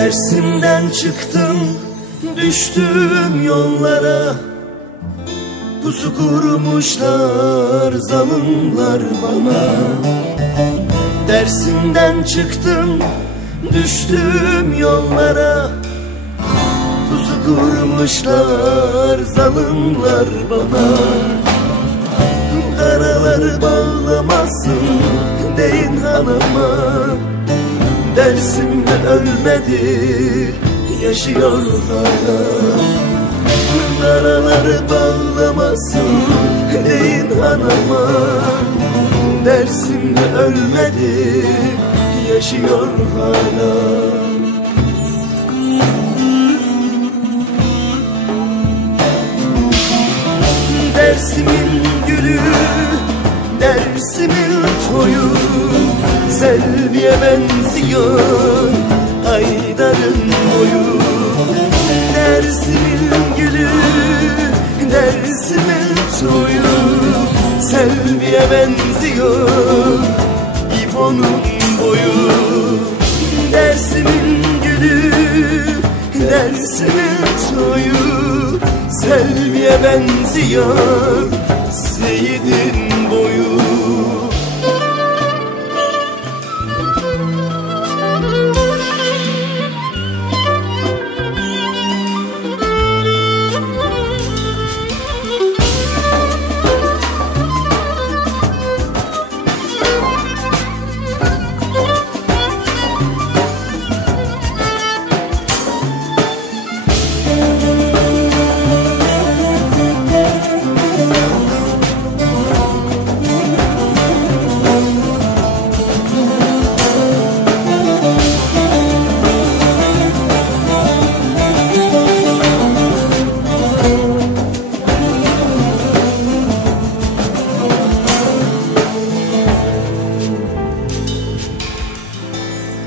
Dersimden çıktım, düştüm yollara. Pusu kurmuşlar zalimler bana. Dersimden çıktım, düştüm yollara. Pusu kurmuşlar zalimler bana. Karaları bağlamasın deyin hanıma. Dersimde ölmedi, yaşıyor hala. Karaları bağlamasın deyin hanıma. Dersimde ölmedi, yaşıyor hala. Dersimin gülü, dersimin toyu Selviye benziyor Haydar'ın boyu. Dersimin gülü, dersimin toyu Selviye benziyor İbo'nun boyu. Dersimin gülü, dersimin toyu Selviye benziyor Seyit'in boyu.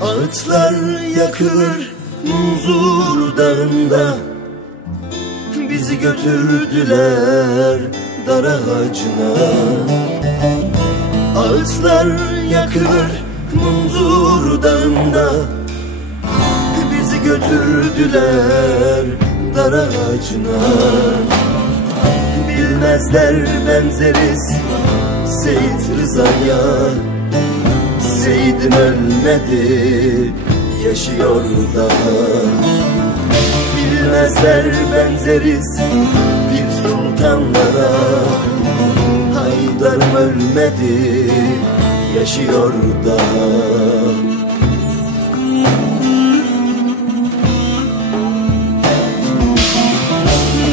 Ağıtlar yakılır Munzur Dağı'nda. Bizi götürdüler dar ağacına. Ağıtlar yakılır Munzur Dağı'nda. Bizi götürdüler dar ağacına. Bilmezler benzeriz Seyit Rıza'ya. Seyit'im ölmedi, yaşıyor daha. Bilmezler benzeriz bir sultanlara. Haydar'ım ölmedi, yaşıyor daha.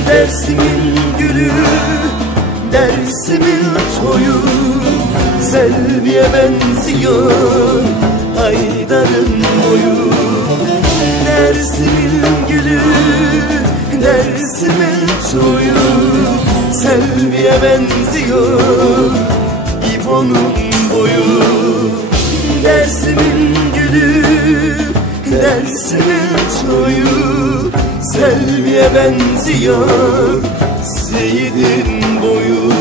Dersimin gülü, dersimin toyu Selviye benziyor Haydar'ın boyu. Dersimin gülü, dersimin toyu Selviye benziyor İbo'nun boyu. Dersimin gülü, dersimin toyu Selviye benziyor Seyit'in boyu.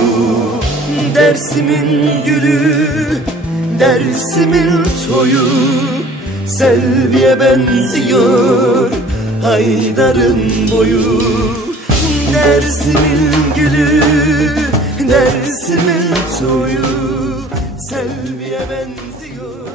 Dersimin gülü, Dersim'in toyu Selvi'ye benziyor, Haydar'ın boyu. Dersim'in gülü, Dersim'in toyu Selvi'ye benziyor.